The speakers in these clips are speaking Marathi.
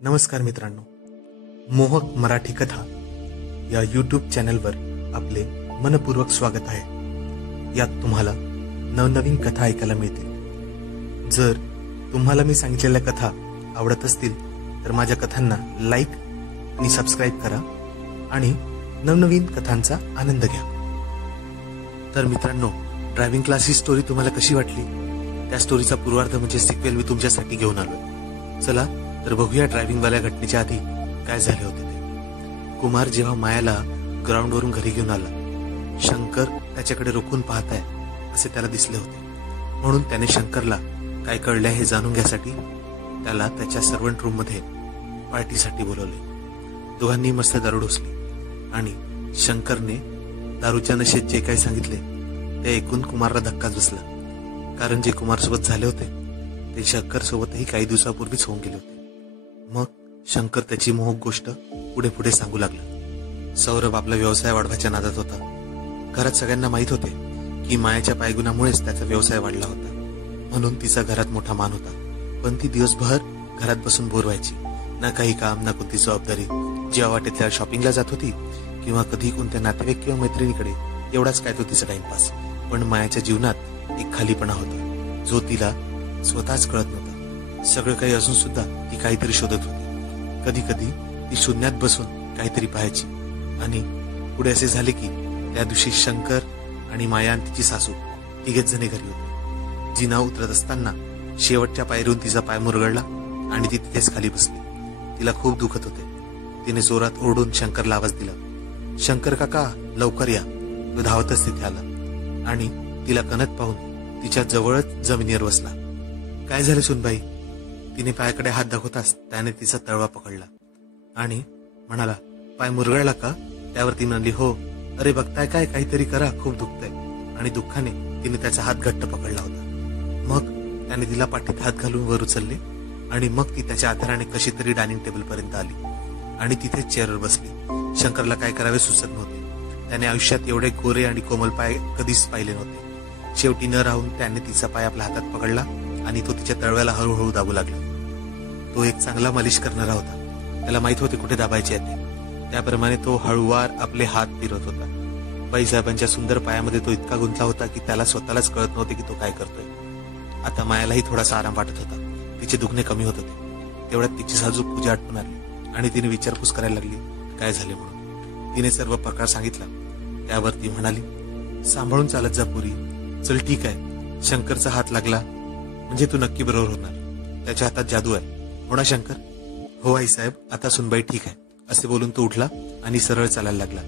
नमस्कार मित्रांनो, मोहक मराठी कथा या यूट्यूब चॅनलवर आपले मनपूर्वक स्वागत आहे। यात तुम्हाला नवनवीन कथा ऐकायला मिळतील। जर तुम्हाला मी सांगितलेल्या कथा आवडत असतील तर माझ्या कथांना लाईक आणि सबस्क्राईब करा आणि नवनवीन कथांचा आनंद घ्या। तर मित्रांनो, ड्रायव्हिंग क्लास ही स्टोरी तुम्हाला कशी वाटली? त्या स्टोरीचा पूर्वार्ध म्हणजे सिक्वेल मी तुमच्यासाठी घेऊन आलोय। चला तर बघूया ड्रायव्हिंग वाल्या घटनेच्या आधी काय झाले होते ते। कुमार जेव्हा मायाला ग्राउंडवरून घरी घेऊन आला, शंकर त्याच्याकडे रोखून पाहताय असे त्याला दिसले होते, म्हणून त्याने शंकरला काय कळले हे जाणून घ्यासाठी त्याला त्याच्या सर्वंट रूम मध्ये पार्टीसाठी बोलवले। दोघांनी मस्त दारू ढोसली आणि शंकरने दारूच्या नशेत जे काही सांगितले ते ऐकून कुमारला धक्काच बसला, कारण जे कुमार सोबत झाले होते ते शंकर सोबतही काही दिवसापूर्वीच होऊन गेले होते। मग शंकर त्याची मोहक गोष्ट पुढे पुढे सांगू लागला। सौरभ आपला व्यवसाय वाढवायच्या नादात होता। घरात सगळ्यांना माहित होते की मायाच्या पायगुणामुळेच त्याचा व्यवसाय वाढला होता, म्हणून तिचा घरात मोठा मान होता। पण ती दिवसभर घरात बसून बोर व्हायची, ना काही काम ना कोणती जबाबदारी। जेव्हा वाटेत त्या शॉपिंगला जात होती किंवा कधी कोणत्या नातेवाईक किंवा मैत्रिणीकडे, एवढाच काय तो तिचा टाइमपास। पण मायाच्या जीवनात एक खालीपणा होता जो तिला स्वतःच कळत नव्हता। सगळं काही असून सुद्धा ती काहीतरी शोधत होती। कधी कधी ती शून्यात बसून काहीतरी पाहायची आणि पुढे असे झाले की त्या दिवशी शंकर आणि माया आणि तिची सासू तिघेच जणे घरी होते। जिना उतरत असताना शेवटच्या पायरीहून तिचा पाय मुरगळला आणि ती तिथेच खाली बसली। तिला खूप दुखत होते। तिने जोरात ओरडून शंकरला आवाज दिला, शंकर काका लवकर या। तो धावतच तिथे आला आणि तिला कणत पाहून तिच्या जवळच जमिनीवर बसला। काय झाले सुनबाई? तिने पायाकडे हात दाखवताच त्याने तिचा तळवा पकडला आणि म्हणाला, पाय मुरगळला का? त्यावर ती म्हणली, हो। अरे बघताय काय, काहीतरी करा, खूप दुखतंय। आणि दुःखाने तिने त्याचा हात घट्ट पकडला होता। मग त्याने तिला पाठीत हात घालून वर उचलले आणि मग ती त्याच्या आधाराने कशी तरी डायनिंग टेबल पर्यंत आली आणि तिथे चेअरवर बसली। शंकरला काय करावे सुचत नव्हते। त्याने आयुष्यात एवढे गोरे आणि कोमल पाय कधीच पाहिले नव्हते। शेवटी न राहून त्याने तिचा पाय आपल्या हातात पकडला आणि तो तिच्या तळव्याला हळूहळू दाबू लागला। तो एक चांगला मालिश करणारा होता, त्याला माहित होते कुठे दाबायचे आहे ते। त्याप्रमाणे तो हळूवार आपले हात फिरवत होता। बाईसाहेबांच्या सुंदर पायामध्ये तो इतका गुंतला होता की त्याला स्वतःलाच कळत नव्हते की तो काय करतोय। आता मायालाही थोडासा आराम वाटत होता, तिचे दुखणे कमी होत होते। तेवढ्यात तिची साजूक पूजा आटपून आली आणि तिने विचारपूस करायला लागली काय झाले म्हणून। तिने सर्व प्रकार सांगितला। त्यावर ती म्हणाली, सांभाळून चालत जा पुरी, चल ठीक आहे। शंकरचा हात लागला म्हणजे तू नक्की बरोबर होणार, त्याच्या हातात जादू आहे, हो ना शंकर? हो आईसाहेब, आता सुनबाई ठीक आहे, असे बोलून तो उठला आणि सरळ चालायला लागला।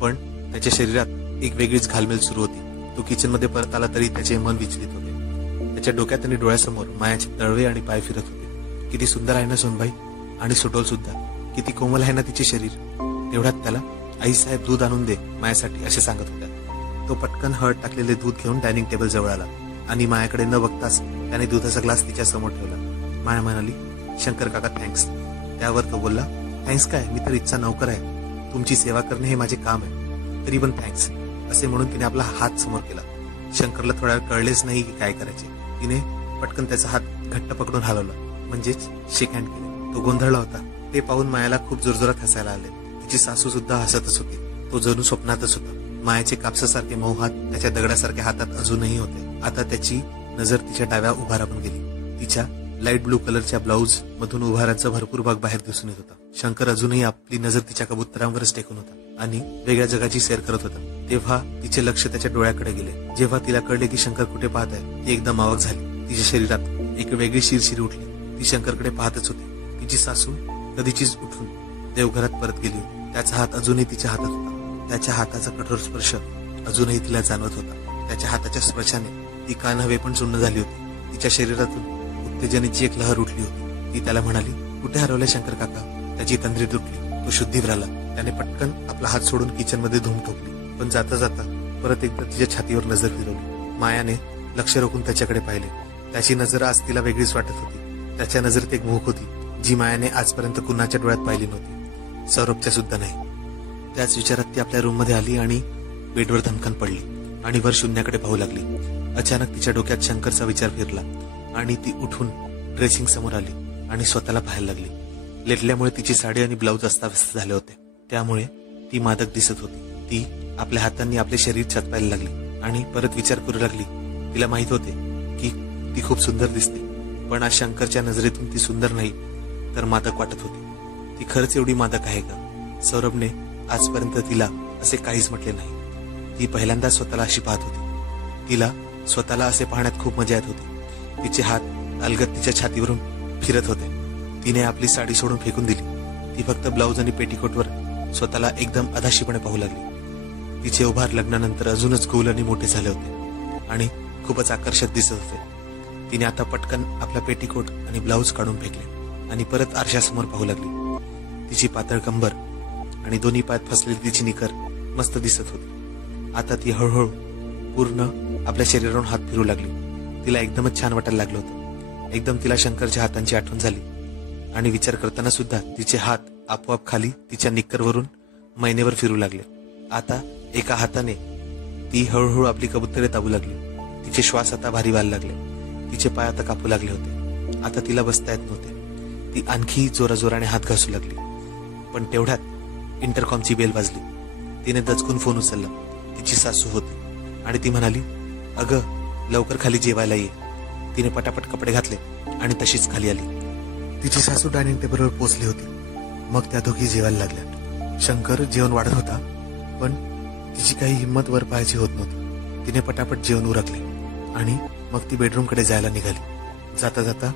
पण त्याच्या शरीरात एक वेगळीच घालमेल सुरू होती। तो किचन मध्ये परत आला तरी त्याचे मन विचलित होते। त्याच्या डोक्यात आणि डोळ्यासमोर मायाचे तळवे आणि पाय फिरत होते। किती सुंदर आहे ना सुनबाई, आणि सुटोल सुद्धा, किती कोमल आहे ना तिचे शरीर। तेवढ्यात त्याला आईसाहेब दूध आणून दे मायासाठी असे सांगत होत्या। तो पटकन हळद टाकलेले दूध घेऊन डायनिंग टेबल जवळ आला आणि मायाकडे न बघताच त्याने दुधाचा ग्लास तिच्या समोर ठेवला। माया म्हणाली, शंकर काका थँक्स। त्यावर तो बोलला, थँक्स काय, मी तर इच्छा नौकर आहे, तुमची सेवा करणे हे माझे काम आहे, तरी पण थँक्स असे म्हणून तिने आपला हात समोर केला। शंकरला थोड्या वेळ कळलेच नाही की काय करायचे। तिने पटकन त्याचा हात घट्ट पकडून हलवला, म्हणजेच शेक हँड केले। तो गोंधळला होता। ते पाहून मायाला खूप जोरजोरात हसायला आले। तिची सासू सुद्धा हसतच होती। तो जणू स्वप्नातच होता। मायाचे कापसासारखे मऊ हात त्याच्या दगडासारख्या हातात अजूनही होते। आता त्याची नजर तिच्या डाव्या उभारातून गेली। तिच्या लाईट ब्लू कलरच्या ब्लाउज मधून उभाराचा भरपूर भाग बाहेर दिसून येत होता। शंकर अजूनही आपली नजर तिच्या कबुतरांवरच टेकून होता आणि वेगळ्या जगाची सैर करत होता। तेव्हा तिचे लक्ष त्याच्या डोळ्याकडे गेले। जेव्हा तिला कळले की शंकर कुठे पाहत आहे, ती एकदम अवाक झाली। तिच्या शरीरात एक वेगळी शिरशिरी उठली। ती शंकरकडे पाहतच होती। तिची सासू कधीचीच उठून देवघरात परत गेली होती। त्याचा हात अजूनही तिच्या हातात होता। त्याच्या हाताचा कठोर स्पर्श अजूनही तिला जाणवत होता। त्याच्या हाताच्या स्पर्शाने ती का नव्हे पण चुन्न झाली होती। तिच्या शरीरातून उत्तेजनेची एक लहर उठली होती। ती त्याला म्हणाली, कुठे हरवले शंकर काका? त्याची तंद्री तुटली। तो शुद्धीवर आला। त्याने पटकन आपला हात सोडून किचन मध्ये धूम ठोकली, पण जाता जाता परत एकदा तिच्या छातीवर नजर फिरवली। मायाने लक्ष रोखून त्याच्याकडे पाहिले। त्याची नजर आज तिला वेगळीच वाटत होती। त्याच्या नजरेत एक भूक होती जी मायाने आजपर्यंत कुणाच्या डोळ्यात पाहिली नव्हती, सौरभच्या सुद्धा नाही। त्याच विचारात ती आपल्या रूम मध्ये आली आणि बेडवर धमकान पडली आणि वर शून्याकडे पाहू लागली। अचानक तिच्या डोक्यात शंकरचा विचार फिरला आणि ती उठून ड्रेसिंग समोर आली आणि स्वतःला पाहायला लागली। लेटल्यामुळे तिची साडी आणि ब्लाऊज अस्ताव्यस्त झाले होते. त्यामुळे ती मादक दिसत होती. ती आपल्या हातांनी आपले शरीर छापायला लागली आणि परत विचार करू लागली. तिला माहित होते की ती खूप सुंदर दिसते, पण आज शंकरच्या नजरेतून ती सुंदर नाही तर मादक वाटत होती. ती खरंच एवढी मादक आहे का? सौरभने आजपर्यंत तिला असे काहीच म्हटले नाही. ती पहिल्यांदा स्वतःला अशी पाहत होती. तिला स्वतःला असे पाहण्यात खूप मजा येत होती. तिचे हात अलगद तिच्या छातीवरून फिरत होते. तिने आपली साडी सोडून फेकून दिली. ती फक्त ब्लाऊज आणि पेटीकोटवर स्वतःला एकदम अधाशीपणे पाहू लागली. तिचे उभार लग्नानंतर अजूनच गोल आणि मोठे झाले होते आणि खूपच आकर्षक दिसत होते. तिने आता पटकन आपला पेटीकोट आणि ब्लाऊज काढून फेकले आणि परत आरशासमोर पाहू लागली. तिची पातळ कंबर आणि दोन्ही पायात फसलेली तिची निकर मस्त दिसत होती. आता ती हळूहळू पूर्ण आपल्या शरीरावरून हात फिरू लागली. तिला एकदमच छान वाटायला लागलं होतं. एकदम तिला शंकरच्या हातांची आठवण झाली आणि विचार करताना सुद्धा तिचे हात आपोआप खाली तिच्या निक्करवरून मैनेवर फिरू लागले. आता एका हाताने ती हळूहळू आपली कबुतरे दाबू लागली. तिचे श्वास आता भारी व्हायला लागले. तिचे पाय आता कापू लागले होते. आता तिला बसता येत नव्हते. ती आणखी जोराजोराने हात घासू लागली. पण तेवढ्यात इंटरकॉमची बेल वाजली. तिने दचकून फोन उचलला. तिची सासू होती आणि ती म्हणाली, अगं लवकर खाली जेवायला ये. तिने पटापट कपडे घातले आणि तशीच खाली आली. तिची सासू डायनिंग टेबलवर पोहोचली होती. मग त्या दोघी जेवायला लागल्या. शंकर जेवण वाढत होता, पण तिची काही हिंमत वर पाहायची होत नव्हती. तिने पटापट जेवण उरकले आणि मग ती बेडरूमकडे जायला निघाली. जाता जाता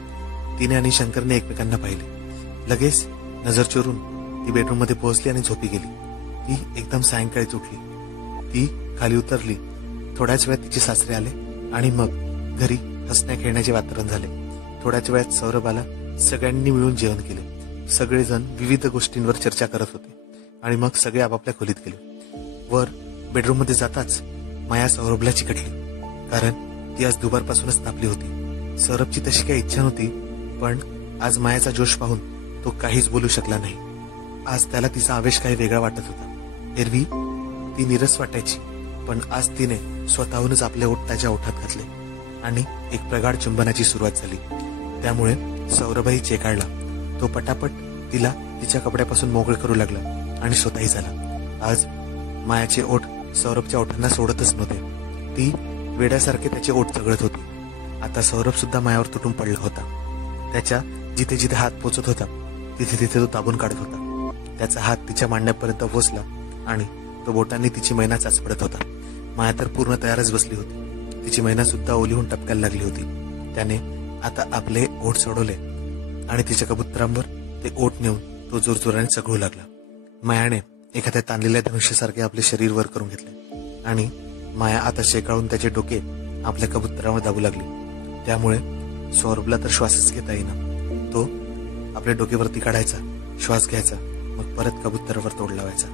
तिने आणि शंकरने एकमेकांना पाहिले. लगेच नजर चोरून ती बेडरूम मध्ये पोहोचली आणि झोपी गेली. ती एकदम सायंकाळीच उठली. ती खाली उतरली. थोड्याच वेळात तिचे सासरे आले आणि मग घरी हसण्या खेळण्याचे वातावरण झाले. थोड्याच वेळात सौरभ आला. सगळ्यांनी मिळून जेवण केले. सगळेजण विविध गोष्टींवर चर्चा करत होते आणि मग सगळे आपापल्या खोलीत गेले. वर बेडरूम मध्ये जाताच माया सौरभला चिकटली, कारण ती आज दुपारपासूनच तापली होती. सौरभची तशी काही इच्छा नव्हती, पण आज मायाचा जोश पाहून तो काहीच बोलू शकला नाही. आज त्याला तिचा आवेश काही वेगळा वाटत होता. एरवी ती निरस वाटायची, पण आज तिने स्वतःहूनच आपले ओठ त्याच्या ओठात घातले आणि एक प्रगाढ चुंबनाची सुरुवात झाली. त्यामुळे सौरभही चेकाळला. तो पटापट तिला तिच्या कपड्यापासून मोकळे करू लागला आणि स्वतःही झाला. आज मायाचे ओठ सौरभच्या ओठांना सोडतच नव्हते. ती वेड्यासारखे त्याचे ओठ चघळत होती. आता सौरभ सुद्धा मायावर तुटून पडला होता. त्याच्या जिथे जिथे हात पोचत होता तिथे तिथे तो दाबून काढत होता. त्याचा हात तिच्या मांड्यापर्यंत पोचला आणि तो बोटांनी तिची मैना चाचपडत होता. माया तर पूर्ण तयारच बसली होती. तिची मैना सुद्धा ओली होऊन टपकायला लागली होती. त्याने आता आपले ओठ सोडवले आणि तिच्या कबुतरांवर ते ओठ नेऊन तो जोरजोराने चघळू लागला. मायाने एखाद्या ताणलेल्या धनुष्यासारखे आपले शरीर वर करून घेतले आणि माया आता शेकाळून त्याचे डोके आपल्या कबुतरावर दाबू लागली. त्यामुळे सौरभला तर श्वासच घेता येईना. तो आपल्या डोकेवरती काढायचा, श्वास घ्यायचा, मग परत कबुतरावर तोड लावायचा.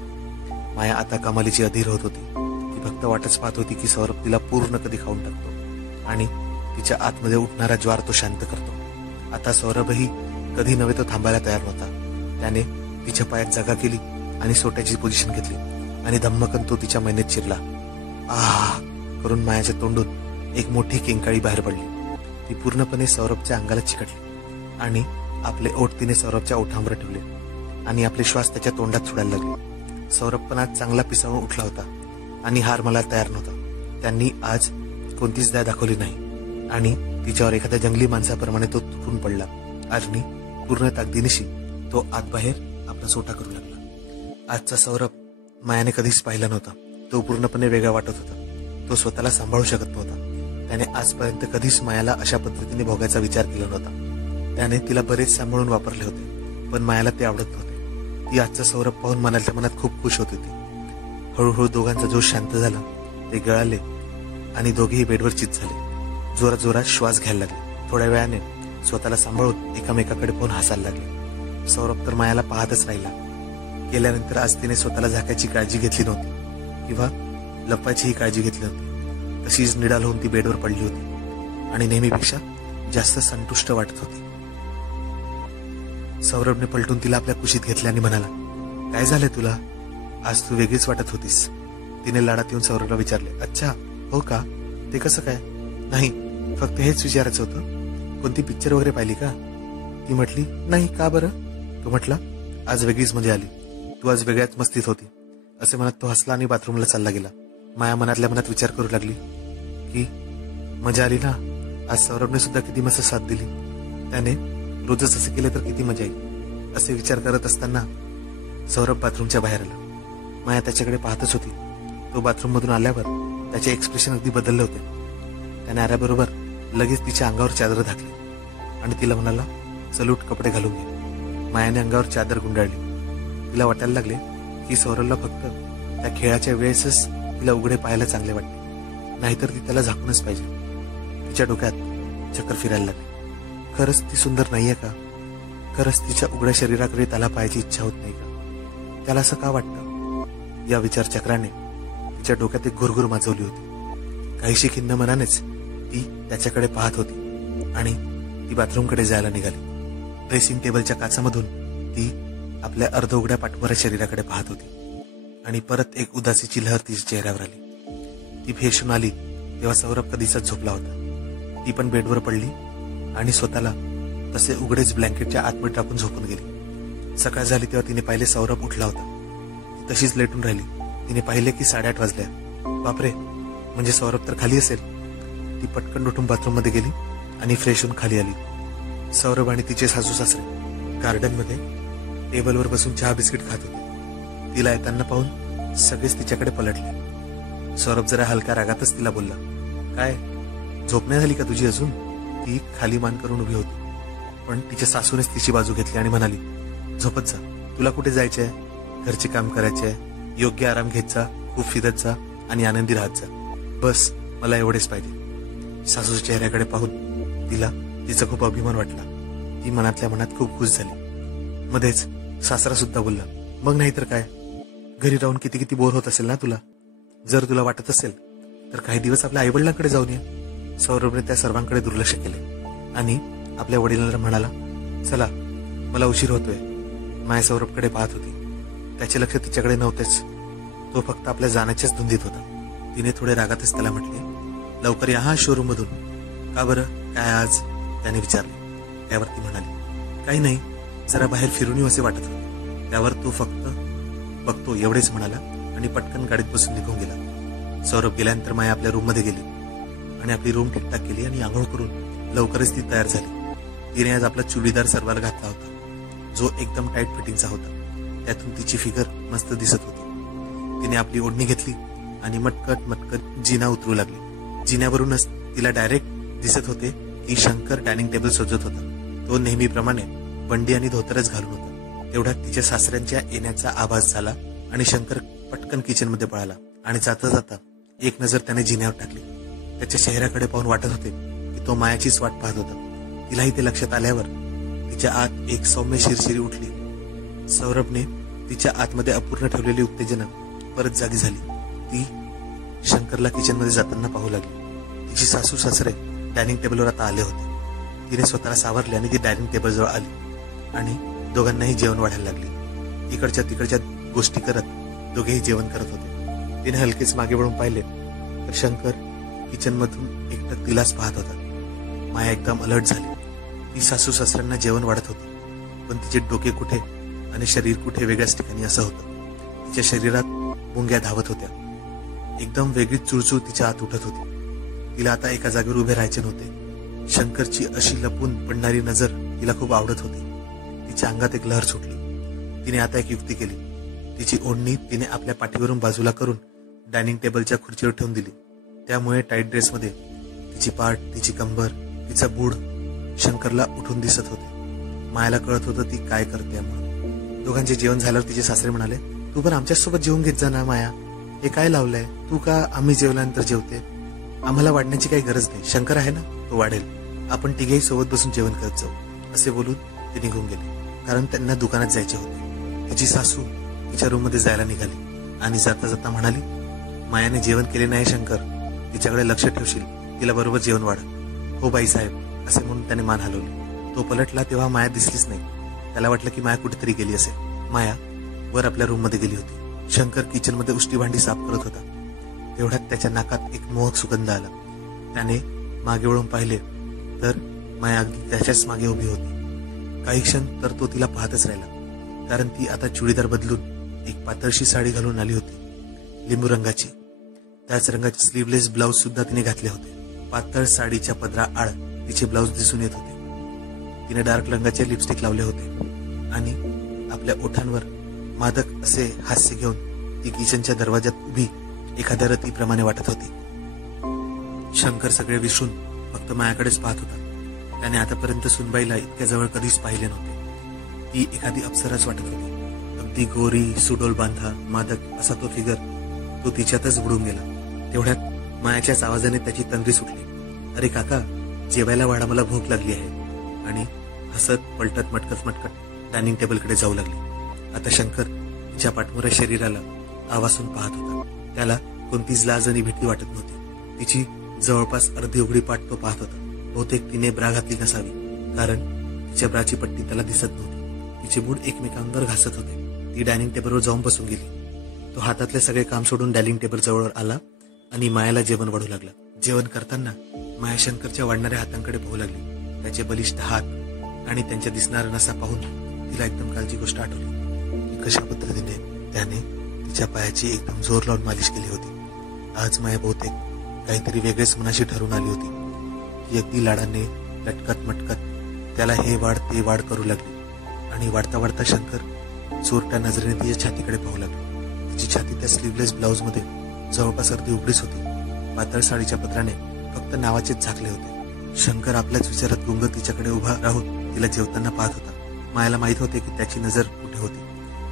माया आता कमालीची अधीर होत होती. ती फक्त वाटच पाहत होती की सौरभ तिला पूर्ण कधी खाऊन टाकतो आणि तिच्या आतमध्ये उठणारा ज्वार तो शांत करतो. आता सौरभही कधी नव्हे तो थांबायला तयार नव्हता. त्याने तिच्या पायात जागा केली आणि सोट्याची पोझिशन घेतली आणि धम्मकन तो तिच्या मैनेत शिरला. आह करून मायाच्या तोंडून एक मोठी किंकाळी बाहेर पडली. ती पूर्णपणे सौरभच्या अंगाला चिकटली आणि आपले ओठ तिने सौरभच्या ओठांवर ठेवले आणि आपले श्वास त्याच्या तोंडात सोडायला लागले. सौरभ पण आज चांगला पिसाळून उठला होता आणि हार मला तयार नव्हता. त्यांनी आज कोणतीच दया दाखवली नाही आणि तिच्यावर एखाद्या जंगली माणसाप्रमाणे तो तुटून पडला आणि पूर्ण ताकदीनिशी तो आत बाहेर आपला सोटा करू लागला. आजचा सौरभ मायाने कधीच पाहिला नव्हता. तो पूर्णपणे वेगळा वाटत होता. तो स्वतःला सांभाळू शकत नव्हता. त्याने आजपर्यंत कधीच मायाला अशा पद्धतीने भोगायचा विचार केला नव्हता. त्याने तिला बरेच सांभाळून वापरले होते, पण मायाला ते आवडत नव्हते. ती आजचा सौरभ पाहून मनातल्या मनात खूप खुश होती. हळूहळू दोघांचा जोश शांत झाला. ते गळाले आणि दोघेही बेडवर चित झाले. जोरात जोरात श्वास घ्यायला लागले. थोड्या वेळाने स्वतःला सांभाळून एकामेकाकडे पाहून हसायला लागले. सौरभ तर मायाला पाहतच राहिला. गेल्यानंतर आज तिने स्वतःला झाकायची काळजी घेतली नव्हती किंवा लपवायचीही काळजी घेतली नव्हती. तशीच निडाल होऊन ती बेडवर पडली होती आणि नेहमीपेक्षा जास्त संतुष्ट वाटत होती. सौरभने पलटून तिला आपल्या कुशीत घेतले आणि म्हणाला, काय झालंय तुला? आज तू वेगळीच वाटत होतीस. तिने लाडात येऊन सौरभला विचारले. अच्छा हो का? ते कसं काय? नाही, फक्त हेच विचारायचं होतं. कोणती पिक्चर वगैरे पाहिली का? ती म्हटली, नाही, का बरं? तो म्हटला, आज वेगळीच मजा आली, तू आज वेगळ्याच मस्तीत होती, असे म्हणत तो हसला आणि बाथरूमला चालला गेला. माया मनातल्या मनात विचार करू लागली की मजा आली ना, आज सौरभने सुद्धा किती मस्त साथ दिली, त्याने रोजच असे केले तर किती मजा येईल, असे विचार करत असताना सौरभ बाथरूमच्या बाहेर आला. माया त्याच्याकडे पाहतच होती. तो बाथरूम मधून आल्यावर त्याचे एक्सप्रेशन अगदी बदलले होते. त्याने आल्याबरोबर लगेच तिच्या अंगावर चादर घातली आणि तिला म्हणाला, चलूट कपडे घालून घे. मायाने अंगावर चादर गुंडाळली. तिला वाटायला लागले की सौरभला फक्त त्या खेळाच्या वेळेसच तिला उघडे पाहायला चांगले वाटते, नाहीतर ती त्याला झाकूनच पाहिजे. तिच्या डोक्यात चक्कर फिरायला लागली. खरंच ती सुंदर नाहीये का? खरंच तिच्या उघड्या शरीराकडे त्याला पाहायची इच्छा होत नाही का? त्याला असं का वाटतं? या विचारचक्राने तिच्या डोक्यात एक घुरघुर माजवली होती. काहीशी खिन्न मनानेच ती त्याच्याकडे पाहत होती आणि ती बाथरूमकडे जायला निघाली. ड्रेसिंग टेबलच्या काचामधून ती आपल्या अर्धउघड्या पाठभर शरीराकडे पाहत होती आणि परत एक उदासीची लहर तिच्या चेहऱ्यावर आली. ती फेशून आली तेव्हा सौरभ कधीचाच झोपला होता. ती पण बेडवर पडली आणि स्वतःला तसे उघडेच ब्लँकेटच्या आतमध्ये टाकून झोपून गेली. सकाळ झाली तेव्हा तिने पाहिले सौरभ उठला होता. ती तशीच लेटून राहिली. तिने पाहिले की 8:30 वाजल्या. बापरे, म्हणजे सौरभ तर खाली असेल. ती पटकन उठून बाथरूम मध्ये गेली आणि फ्रेश होऊन खाली आली. सौरभ आणि तिचे सासू सासरे गार्डन मध्ये टेबलवर बसून चहा बिस्किट खात होते. तिला येताना पाहून सगळेच तिच्याकडे पलटले. सौरभ जरा हलक्या रागातच तिला बोलला, काय झोप नाही झाली का तुझी अजून? ती खाली मान करून उभी होती, पण तिच्या सासूनेच तिची बाजू घेतली आणि म्हणाली, झोपत जा, तुला कुठे जायचंय? घरचे काम करायचे, योग्य आराम घेत जा, खूप फिरत जा आणि आनंदी राहत जा, बस मला एवढेच पाहिजे. सासूच्या चेहऱ्याकडे पाहून तिला तिचा खूप अभिमान वाटला. ती मनातल्या मनात खूप खुश झाली. मध्येच सासरा सुद्धा बोलला, मग नाही तर काय, घरी राहून किती किती बोर होत असेल ना तुला. जर तुला वाटत असेल तर काही दिवस आपल्या आईवडिलांकडे जाऊन ये. सौरभने त्या सर्वांकडे दुर्लक्ष केले आणि आपल्या वडिलांना म्हणाला, चला मला उशीर होतोय. माया सौरभकडे पाहत होती. त्याचे लक्ष तिच्याकडे नव्हतेच. तो फक्त आपल्या जाण्याच्याच धुंदीत होता. तिने थोडे रागातच त्याला म्हटले, लवकर या हा शोरूम मधून. का बरं, काय आज? त्याने विचारले. त्यावर ती म्हणाली, काही नाही, जरा बाहेर फिरून येऊ असे वाटत होते. त्यावर तो फक्त बघतो एवढेच म्हणाला आणि पटकन गाडीत बसून निघून गेला. सौरभ गेल्यानंतर माया आपल्या रूम मध्ये गेली आणि आपली रूम ठीकठाक केली आणि आंघोळ करून लवकरच ती तयार झाली. तिने आज आपला चुडीदार सलवार घातला होता, जो एकदम टाईट फिटिंगचा होता. त्यातून तिची फिगर मस्त दिसत होती. तिने आपली ओढणी घेतली आणि मटकट जिना उतरू लागली. जिन्यावरूनच तिला डायरेक्ट दिसत होते की शंकर डायनिंग टेबल सजवत होता. तो नेहमीप्रमाणे बंडी आणि धोतरच घालून होता. तेवढ्यात तिच्या सासऱ्यांच्या येण्याचा आभास झाला आणि शंकर पटकन किचन मध्ये पळाला आणि जाता जाता एक नजर त्याने जिन्यावर टाकली. त्याच्या चेहऱ्याकडे पाहून वाटत होते की तो मायाचीच वाट पाहत होता. तिलाही ते लक्षात आल्यावर तिच्या आत एक सौम्य शिरशिरी उठली. सौरभने तिच्या आतमध्ये अपूर्ण ठेवलेली उत्तेजना परत जागी झाली. ती शंकरला किचन मध्ये जाताना पाहू लागली. तिची सासू सासरे डायनिंग टेबलवर आता आले होते. तिने स्वतःला सावरले आणि ती डायनिंग टेबल जवळ आली आणि दोघांनाही जेवण वाढायला लागली. इकडच्या तिकडच्या गोष्टी करत दोघेही जेवण करत होते. तिने हलकेच मागे वळून पाहिले तर शंकर किचन मधून एकटक तिलाच पाहत होता. माया एकदम अलर्ट झाली. ती सासू सासऱ्यांना जेवण वाढत होती, पण तिचे डोके कुठे आणि शरीर कुठे वेगळ्याच ठिकाणी असं होतं. तिच्या शरीरात मुंग्या धावत होत्या. एकदम वेगळीच चुळचुळ तिच्या आत उठत होती. तिला आता एका जागेवर उभे राहायचे नव्हते. शंकरची अशी लपून पडणारी नजर तिला खूप आवडत होती. तिच्या अंगात एक लहर सुटली. तिने आता एक युक्ती केली. तिची ओढणी तिने आपल्या पाठीवरून बाजूला करून डायनिंग टेबलच्या खुर्चीवर ठेवून दिली. त्यामुळे टाईट ड्रेसमध्ये तिची पाठ, तिची कंबर, तिचा बूड शंकरला उठून दिसत होते. मायाला कळत होतं ती काय करते म्हणून. दोघांचे जेवण झाल्यावर तिचे सासरे म्हणाले, तू पण आमच्यासोबत जेवून घेत जा ना माया, हे काय लावलंय तू? का आम्ही जेवल्यानंतर जेवते? आम्हाला वाढण्याची काही गरज नाही, शंकर आहे ना, तो वाढेल. आपण तिघेही सोबत बसून जेवण करत जाऊ. असे बोलून ते निघून गेले, कारण त्यांना दुकानात जायचे होते. तिची सासू तिच्या रूम मध्ये जायला निघाली आणि जाता जाता म्हणाली, मायाने जेवण केले नाही शंकर, तिच्याकडे लक्ष ठेवशील, तिला बरोबर जेवण वाढ. हो बाई साहेब, असे म्हणून त्याने मान हलवली. तो पलटला तेव्हा माया दिसलीच नाही. त्याला वाटलं की माया कुठेतरी गेली असेल. माया वर आपल्या रूम मध्ये गेली होती. शंकर किचन मध्ये उष्टी भांडी साफ करत होता. तेवढ्यात त्याच्या नाकात एक मोहक सुगंध आला. त्याने मागे वळून पाहिले तर माया अगदी त्याच्याच मागे उभी होती. काही क्षण तर तो तिला पाहतच राहिला. कारण ती आता चुडीदार बदलून एक पातळशी साडी घालून आली होती, लिंबू रंगाची. त्याच रंगाचे स्लीवलेस ब्लाउज सुद्धा तिने घातले होते. पातळ साडीच्या पदरा आड तिचे ब्लाउज दिसून येत होते. तिने डार्क रंगाचे लिपस्टिक लावले होते आणि आपल्या ओठांवर मादक असे हास्य घेऊन ती किचनच्या दरवाजात उभी एखाद्या रतीप्रमाणे वाटत होती. शंकर सगळे विसरून फक्त मायाकडेच पाहत होता. त्याने आतापर्यंत सुनबाईला इतक्या जवळ कधीच पाहिले नव्हते. ती एखादी अप्सराच वाटत होती. अगदी गोरी, सुडोल बांधा, मादक असा तो फिगर तो तिच्यातच बुडून गेला. तेवढ्यात मायाच्याच आवाजाने त्याची तंद्री सुटली. अरे काका, जेवायला वाढा, मला भूक लागली आहे. आणि हसत पलटत मटकत डायनिंग टेबलकडे जाऊ लागली. आता शंकर तिच्या पाठमोऱ्या शरीराला आवासून पाहत होता. त्याला कोणतीच लाज आणि भीती वाटत नव्हती. तिची जवळपास अर्धी उघडी पाठ तो पाहत होता. बहुतेक तिने ब्रा घातली नसावी, कारण तिच्या ब्राची पट्टी त्याला दिसत नव्हती. तिचे बूट एकमेकांवर घासत होते. ती डायनिंग टेबलवर जाऊन बसून गेली. तो हातातले सगळे काम सोडून डायनिंग टेबल जवळ आला आणि मायाला जेवण वाढू लागला. जेवण करताना माया शंकरच्या वाढणाऱ्या हातांकडे पाहू लागली. त्याचे बलिष्ठ हात आणि त्यांच्या दिसणारा नसा पाहून तिला एकदम कालची गोष्ट आठवली. कशा पद्धतीने त्याने तिच्या पायाची एकदम जोर लावून मालिश केली होती. आज माया बहुतेक काहीतरी वेगळेच मनाशी ठरून आली होती. ती अगदी लाडाने लटकत मटकत त्याला हे वाढ ते वाढ करू लागली. आणि वाढता वाढता शंकर चोरट्या नजरेने तिच्या छातीकडे पाहू लागला. तिची छाती त्या स्लीवलेस ब्लाउज मध्ये जवळपास अर्धी उघडीच होती. पातळ साडीच्या पत्राने फक्त नावाचेच झाकले होते. शंकर आपल्याच विचारात गुंग तिच्याकडे उभा राहून तिला जेवताना पाहत होता. मायाला माहित होते की त्याची नजर कुठे होती.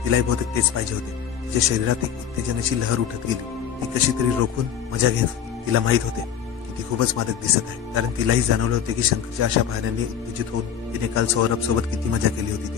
तिलाही बहुतेक तेच पाहिजे होते. तिच्या शरीरात एक उत्तेजनाची लहर उठत गेली. ती कशी तरी रोखून मजा घेत होती. तिला माहित होते की ती खूपच मादक दिसत आहे, कारण तिलाही जाणवले होते की शंकरच्या अशा पाहण्याने उत्तेजित होऊन तिने काल सौरभ सोबत किती मजा केली होती.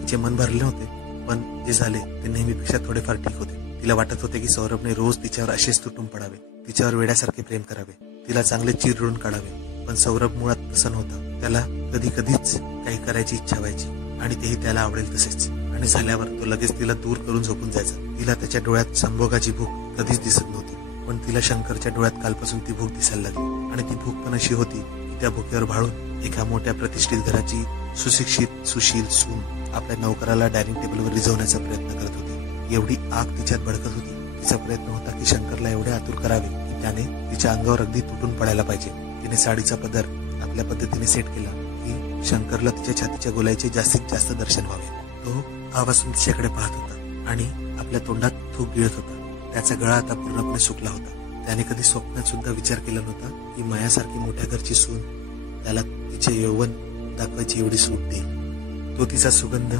तिचे मन भरले होते, पण जे झाले ते नेहमीपेक्षा थोडेफार ठीक होते. तिला वाटत होते की सौरभने रोज तिच्यावर असेच तुटून पडावे, तिच्यावर वेड्यासारखे प्रेम करावे, तिला चांगले चिरडून काढावे. पण सौरभ मुळात तसं नव्हता. त्याला कधी कधीच काही करायची इच्छा व्हायची आणि तेही त्याला आवडेल तसेच. आणि झाल्यावर तो लगेच तिला दूर करून झोपून जायचा. तिला त्याच्या डोळ्यात संभोगाची भूक कधीच दिसत नव्हती, पण तिला शंकरच्या डोळ्यात कालपासून ती भूक दिसायला लागली. आणि ती भूक पण अशी होती की त्या भुकेवर भाळून एका मोठ्या प्रतिष्ठित घराची सुशिक्षित सुशील सून आपल्या नौकराला डायनिंग टेबलवर रिझवण्याचा प्रयत्न करत होती. एवढी आग तिच्यात भडकत होती. तिचा प्रयत्न होता की शंकरला एवढे आतुर करावे की त्याने तिच्या अंगावर अगदी तुटून पडायला पाहिजे. तिने साडीचा पदर आपल्या पद्धतीने सेट केला की शंकरला तिच्या छातीच्या गोलाईचे जास्तीत जास्त दर्शन व्हावे. तो आवाजून तिच्याकडे पाहत होता आणि आपल्या तोंडात थूक गिळत होता. त्याचा गळा आता पूर्णपणे सुकला होता. त्याने कधी स्वप्नात सुद्धा विचार केला नव्हता की मायासारखी मोठ्या घरची सून त्याला तिचे यौवन दाखवायची एवढी सूट देईल. तो तिचा सुगंध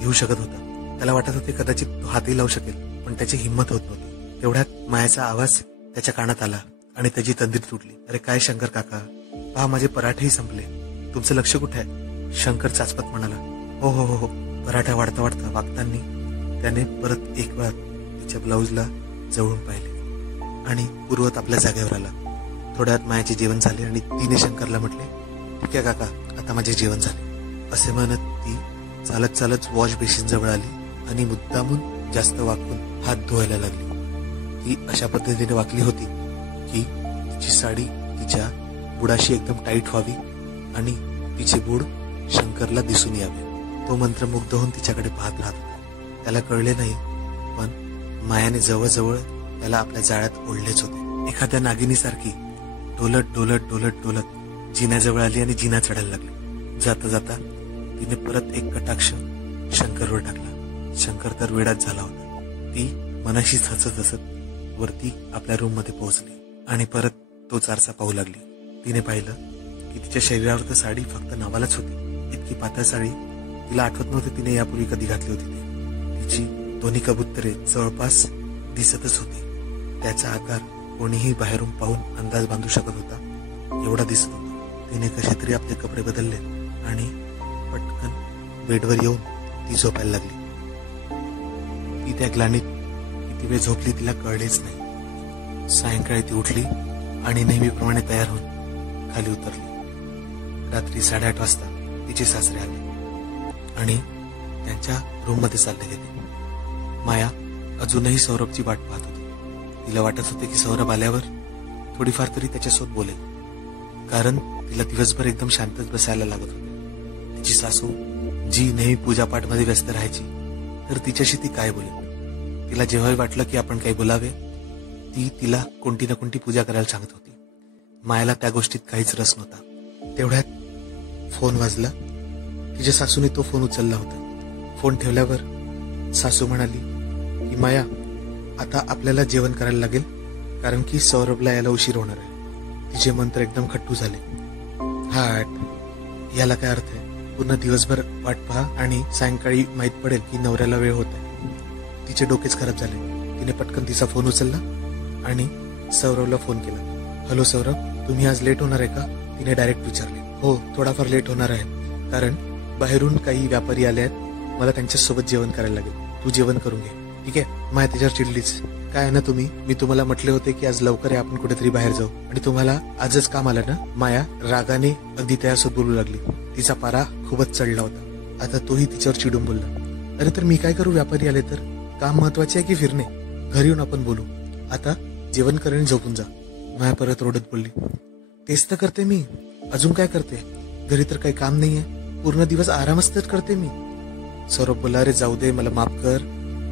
घेऊ शकत होता. त्याला वाटत होते कदाचित तो हातही लावू शकेल, पण त्याची हिंमत होत नव्हती. तेवढ्यात मायाचा आवाज त्याच्या कानात आला आणि त्याची तंद्री तुटली. अरे काय शंकर काका, पहा माझे पराठेही संपले, तुमचं लक्ष कुठे आहे? शंकर चाचपत म्हणाला. हो हो हो हो. पराठा वाढता वाढता वागताना त्याने परत एक वेळा तिच्या ब्लाऊजला जवळून पाहिले आणि पूर्वत आपल्या जागेवर आला. थोड्यात मायाचे जेवण झाले आणि तिने शंकरला म्हटले, ठीक आहे काका, आता माझे जेवण झाले. असे म्हणत ती चालत चालत वॉश बेसिन जवळ आली आणि मुद्दामून जास्त वाकून हात धुवायला लागली. ती अशा पद्धतीने वाकली होती की तिची साडी तिच्या बुडाशी एकदम टाईट व्हावी आणि तिचे बूड शंकरला दिसून यावे. तो मंत्रमुग्ध होऊन तिच्याकडे पाहत राहत होता. त्याला कळले नाही, पण मायाने जवळजवळ त्याला आपल्या जाळ्यात ओढलेच होते. एखाद्या नागिनीसारखी डोलत डोलत डोलत डोलत जिन्याजवळ आली आणि जिना चढायला लागली. जाता जाता तिने परत एक कटाक्ष शंकरवर टाकला. शंकर तर वेडाच झाला होता. ती मनाशीच हसत हसत वरती आपल्या रूम मध्ये पोहोचली आणि परत तो चारसा पाहू लागली. तिने पाहिलं की तिच्या शरीरावर तर साडी फक्त नावालाच होती. इतकी पातळ साडी तिला आठवत नव्हती तिने यापूर्वी कधी घातली होती. तिची दोन्ही कबुतरे जवळपास दिसतच होती. त्याचा आकार कोणीही बाहेरून पाहून अंदाज बांधू शकत होता एवढा दिसत होता. तिने कसे तरी आपले कपडे बदलले आणि पटकन बेडवर येऊन ती झोपायला लागली. ती त्या ग्लानीत किती वेळ झोपली तिला कळलेच नाही. सायंकाळी ती उठली आणि नेहमीप्रमाणे तयार होऊन खाली उतरली. रात्री 8:30 वाजता तिचे सासरे आले आणि त्यांच्या रूममध्ये चालले गेले. माया अजूनही सौरभची वाट पाहत होती. तिला वाटत होते की सौरभ आल्यावर थोडीफार तरी त्याच्यासोबत बोलेल, कारण तिला दिवसभर एकदम शांतच बसायला लागत होते. तिची सासू जी नेहमी पूजापाठमध्ये व्यस्त राहायची तर तिच्याशी ती काय बोलेल. तिला जेव्हाही वाटलं की आपण काही बोलावे, ती तिला कोणती ना कोणती पूजा करायला सांगत होती. मायाला त्या गोष्टीत काहीच रस नव्हता. तेवढ्यात फोन वाजला. तिच्या सासूने तो फोन उचलला होता. फोन ठेवल्यावर सासू म्हणाली की माया, आता आपल्याला जेवण करायला लागेल, कारण की सौरभला यायला उशीर होणार आहे. तिचे मंत्र एकदम खट्टू झाले. हाट, याला काय अर्थ आहे? पूर्ण दिवसभर वाट पहा आणि सायंकाळी माहीत पडेल की नवऱ्याला वेळ होत आहे. तिचे डोकेच खराब झाले. तिने पटकन तिचा फोन उचलला आणि सौरभला फोन केला. हॅलो सौरभ, तुम्ही आज लेट होणार आहे का? तिने डायरेक्ट विचारले. हो, थोडाफार लेट होणार आहे, कारण बाहेरून काही व्यापारी आले आहेत. मला त्यांच्यासोबत जेवण करायला लागेल. तू जेवण करून घे, ठीक आहे? माया त्याच्यावर चिडलीच. काय आहे ना तुम्ही, मी तुम्हाला म्हटले होते की आज लवकर आहे, आपण कुठेतरी बाहेर जाऊ, आणि तुम्हाला आजच काम आलं ना? माया रागाने अगदी त्यासोबत बोलू लागली. तिचा पारा खूपच चढला होता. आता तोही तिच्यावर चिडून बोलला. अरे तर मी काय करू? व्यापारी आले तर? काम महत्वाचे आहे की फिरणे? घरी येऊन आपण बोलू. आता जेवण कर आणि झोपून जा. माया परत रोडत बोलली. तेच तर करते मी, अजून काय करते? घरी तर काही काम नाहीये, पूर्ण दिवस आरामच तर करते मी. सौरभ बोला, अरे जाऊ दे, मला माफ कर,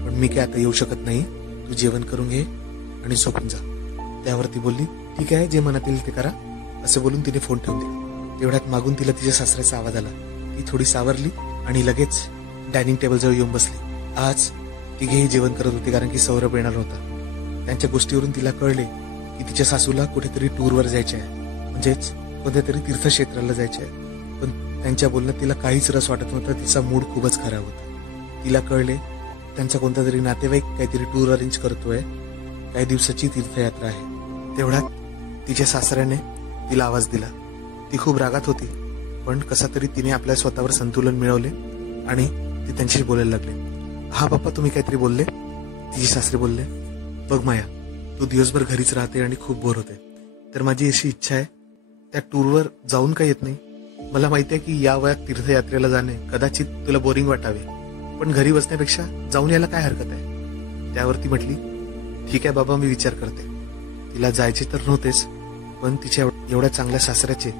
पण मी काय आता येऊ शकत नाही. तू जेवण करून घे आणि झोपून जा. त्यावरती बोलली, ठीक आहे, जे मनात येईल ते करा, असे बोलून तिने फोन ठेवून दिला. तेवढ्यात मागून तिला तिच्या सासऱ्याचा आवाज आला. ती थोडी सावरली आणि लगेच डायनिंग टेबल जवळ येऊन बसली. आज तिघेही जेवण करत होते, कारण की सौरभ येणार होता. त्यांच्या गोष्टीवरून तिला कळले की तिच्या सासूला कुठेतरी टूरवर जायचे आहे, म्हणजेच कोणत्या तरी तीर्थक्षेत्राला जायचे आहे. पण त्यांच्या बोलण्यात तिला काहीच रस वाटत नव्हता. तिचा मूड खूपच खराब होता. तिला कळले त्यांचा कोणता तरी नातेवाईक काहीतरी टूर अरेंज करतोय, काही दिवसाची तीर्थयात्रा आहे. तेवढ्यात तिच्या सासऱ्याने तिला आवाज दिला. ती खूप रागात होती, पण कसा तरी तिने आपल्या स्वतःवर संतुलन मिळवले आणि ती त्यांच्याशी बोलायला लागले. हा पप्पा, तुम्ही काहीतरी बोलले? तिचे सासरे बोलले, बघ माया, तू दिवसभर घरीच राहते आणि खूप बोर होते, तर माझी अशी इच्छा आहे, त्या टूरवर जाऊन काय येत नाही? मला माहिती आहे की या वयात तीर्थयात्रेला जाणे कदाचित तुला बोरिंग वाटावे, पण घरी बसण्यापेक्षा जाऊन यायला काय हरकत आहे? त्यावर ती म्हटली, ठीक आहे बाबा, मी विचार करते. तिला जायचे तर नव्हतेच, पण तिच्या एवढ्या चांगल्या सासऱ्याचे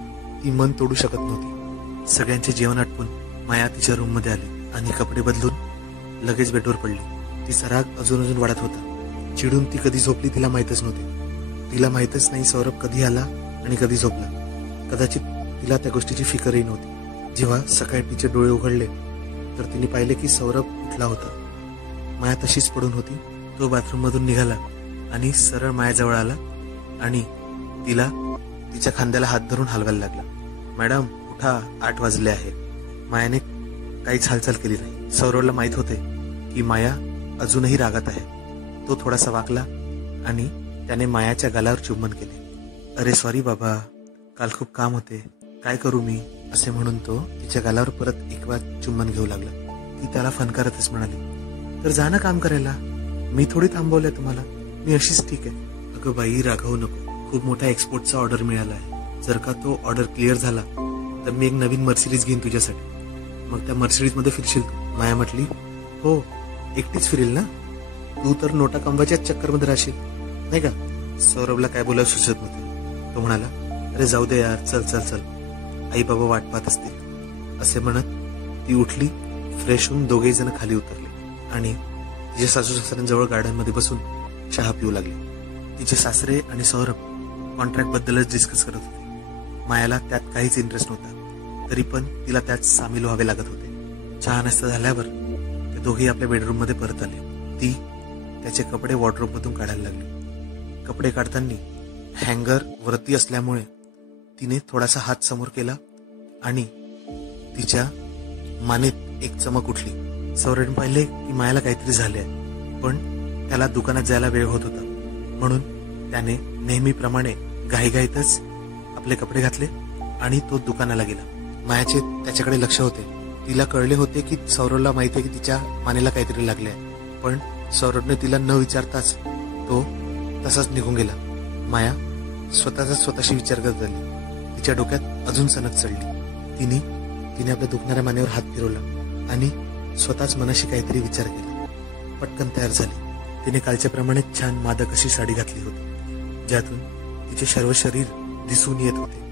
ती मन तोडू शकत नव्हती. सगळ्यांचे जेवण आटपून माया तिच्या रूम मध्ये आली आणि कपडे बदलून लगेच बेडवर पडली. तिचा राग अजून वाढत होता. चिडून ती कधी झोपली तिला माहीतच नव्हते. तिला माहीतच नाही सौरभ कधी आला आणि कधी झोपला. कदाचित तिला त्या गोष्टीची फिकरही नव्हती. जेव्हा सकाळी तिचे डोळे उघडले तर तिने पाहिले की सौरभ उठला होता. माया तशीच पडून होती. तो बाथरूम मधून निघाला आणि सरळ मायाजवळ आला आणि तिला तिच्या खांद्याला हात धरून हलवायला लागला. मॅडम उठा, 8 वाजले आहे. मायाने काहीच हालचाल केली नाही. सौरभला माहित होते की माया अजूनही रागात आहे. तो थोडासा वाकला आणि त्याने मायाच्या गालावर चुंबन केले. अरे सॉरी बाबा, काल खूप काम होते, काय करू मी, असे म्हणून तो तिच्या गालावर परत एक बार चुंबन घेऊ लागला. ती त्याला फनकारतच म्हणाली, तर जा ना काम करायला, मी थोडी थांबवलंय तुम्हाला, मी अशीच ठीक आहे. अगं बाई, रागवू नको, खूप मोठा एक्सपोर्टचा ऑर्डर मिळाला आहे. जर का तो ऑर्डर क्लिअर झाला तर मी एक नवीन मर्सिडीज घेईन तुझ्यासाठी, मग त्या मर्सिडीज मध्ये फिरशील तू. माया म्हटली, हो, एकटीच फिरेल ना, तू तर नोटा कमवायच्याच चक्कर मध्ये राहशील नाही का? सौरभला काय बोलायला सुचत नव्हते. तो म्हणाला, अरे जाऊ दे यार, चल चल चल, आई बाबा वाट पाहत असतील. असे म्हणत ती उठली. फ्रेश होऊन दोघेही जण खाली उतरले आणि तिच्या सासू सासऱ्यांजवळ गार्डन मध्ये बसून चहा पिऊ लागले. तिचे सासरे आणि सौरभ कॉन्ट्रॅक्ट बद्दलच डिस्कस करत होते. मायाला त्यात काहीच इंटरेस्ट नव्हता, तरी पण तिला त्यात सामील व्हावे लागत होते. चहा नाश्ता झाल्यावर ते दोघेही आपल्या बेडरूम मध्ये परत आले. ती त्याचे कपडे वॉर्डरोब मधून काढायला लागली. कपडे काढताना हँगर वरती असल्यामुळे तिने थोडासा हात समोर केला आणि तिच्या मानेत एक चमक उठली. सौरभने पाहिले की मायाला काहीतरी झाले आहे, पण त्याला दुकानात जायला वेळ होत होता, म्हणून त्याने नेहमीप्रमाणे घाईघाईतच आपले कपडे घातले आणि तो दुकानाला गेला. मायाचे त्याच्याकडे लक्ष होते. तिला कळले होते की सौरभला माहिती आहे की तिच्या मानेला काहीतरी लागले आहे, पण सौरभने तिला न विचारताच तो तसाच निघून गेला. माया स्वतःशी विचार करत झाली. तिच्या डोक्यात अजून सनक चढली. तिने आपल्या दुखणाऱ्या मानेवर हात फिरवला आणि स्वतःच मनाशी काहीतरी विचार केला. पटकन तयार झाली. तिने कालच्याप्रमाणे छान मादक अशी साडी घातली होती, ज्यातून तिचे सर्व शरीर दिसून येत होते.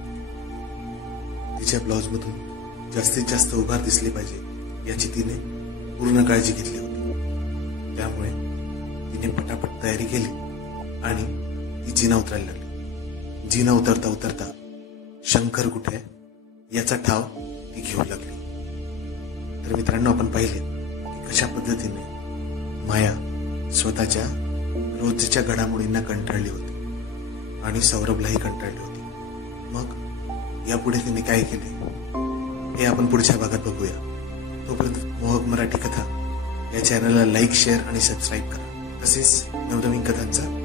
तिच्या ब्लाउज मधून जास्तीत जास्त उभार दिसले पाहिजे याची तिने पूर्ण काळजी घेतली होती. तयारी केली आणि ती जिना उतरायला लागली. जिना उतरता उतरता शंकर कुठे आहे याचा ठाव ती घेऊ लागली. तर मित्रांनो, आपण पाहिले की कशा पद्धतीने माया स्वतःच्या रोजच्या घडामोडींना कंटाळली होती आणि सौरभलाही कंटाळली होती. मग यापुढे तिने काय केले हे आपण पुढच्या भागात बघूया. तोपर्यंत मोहक मराठी कथा या चॅनलला लाईक, शेअर आणि सबस्क्राईब करा. तसेच नवनवीन कथांचा